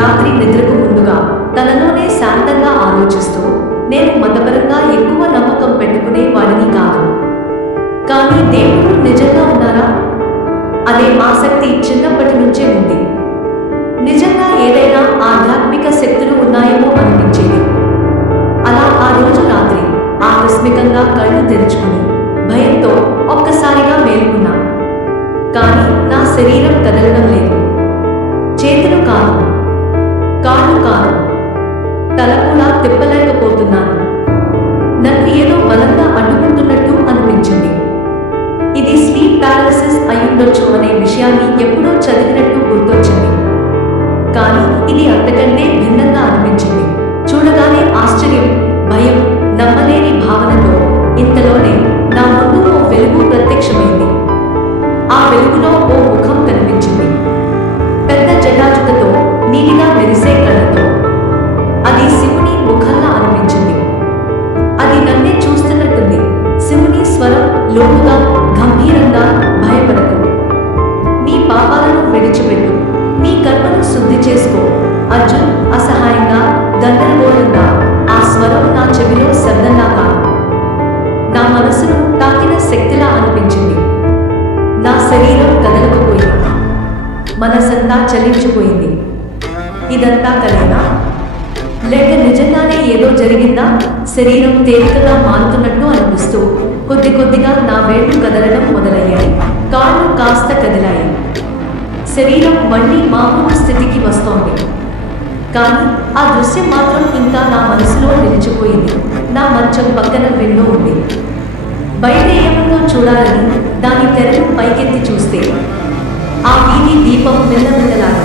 రాత్రి నిద్రకు ముందుగా తనలోనే శాంతంగా ఆలోచిస్తూ, నేను మతపరంగా ఎక్కువ నమ్మకం పెట్టుకునే వాడిని కాదు. కానీ దేవుడు నిజంగా ఉన్నారా? అనే ఆసక్తి చిన్నప్పటి నుంచే ఉంది. నిజంగా ఏదైనా ఆధ్యాత్మిక శక్తులు ఉన్నాయేమో అనిపించేది. అలా ఆ రోజు రాత్రి ఆకస్మికంగా కళ్ళు తెరుచుకుని భయంతో ఒక్కసారిగా మేలుకున్నా. కానీ నా శరీరం కదలడం లేదు. చేతులు కాదు, కాళ్ళు కాదు, తల కూడా తిప్పలేకపోతున్నాను. నన్ను ఏదో బలంగా అడ్డుకుంటున్నట్టు అనిపించింది. ఇది స్లీప్ పారాలిసిస్ అయ్యుండొచ్చు అనే విషయాన్ని ఎప్పుడో చదివినట్టు గుర్తొచ్చింది. కానీ ఇది అంతకంటే భిన్నంగా అనిపించింది. చూడగానే ఆశ్చర్యం, భయం, నమ్మలేని భావనతో ఇంతలోనే నా ముందు ఓ వెలుగు ప్రత్యక్షమైంది. ఆ వెలుగులో ఓ ముఖం కనిపించింది. పెద్ద జటాజుటతో, నీలిగా మెరిసే కళ్ళతో. అది శివుని ముఖంలా అనిపించింది. అది నన్నే చూస్తున్నట్టుంది. శివుని స్వరం లోతుగా, గంభీరంగా, భయపడకు. నీ పాపాలను విడిచిపెట్టు. నీ కర్మను శుద్ధి చేసుకో. అర్జున్ అసహాయంగా, గందరగోళంగా. ఆ స్వరం నా చెవిలో శబ్దంలా కాదు, నా మనసును తాకిన శక్తిలా అనిపించింది. నా శరీరం కదలకపోయింది. మనసంతా చలించిపోయింది. ఇదంతా కలేనా? లేక నిజంగానే ఏదో జరిగిందా? శరీరం తేలికగా మారుతున్నట్టు అనిపిస్తూ కొద్ది కొద్దిగా నా వేళ్లు కదలడం మొదలయ్యాయి. కాళ్ళు కాస్త కదిలాయి. శరీరం మళ్ళీ మామూలు స్థితికి వస్తోంది. కానీ ఆ దృశ్యం మాత్రం ఇంకా నా మనసులో నిలిచిపోయింది. నా మంచం పక్కన విండో ఉంది. బయట ఏముందో చూడాలని దాని తెరను పైకెత్తి చూస్తే ఆ వీధి దీపం మెల్లమెల్లలాగా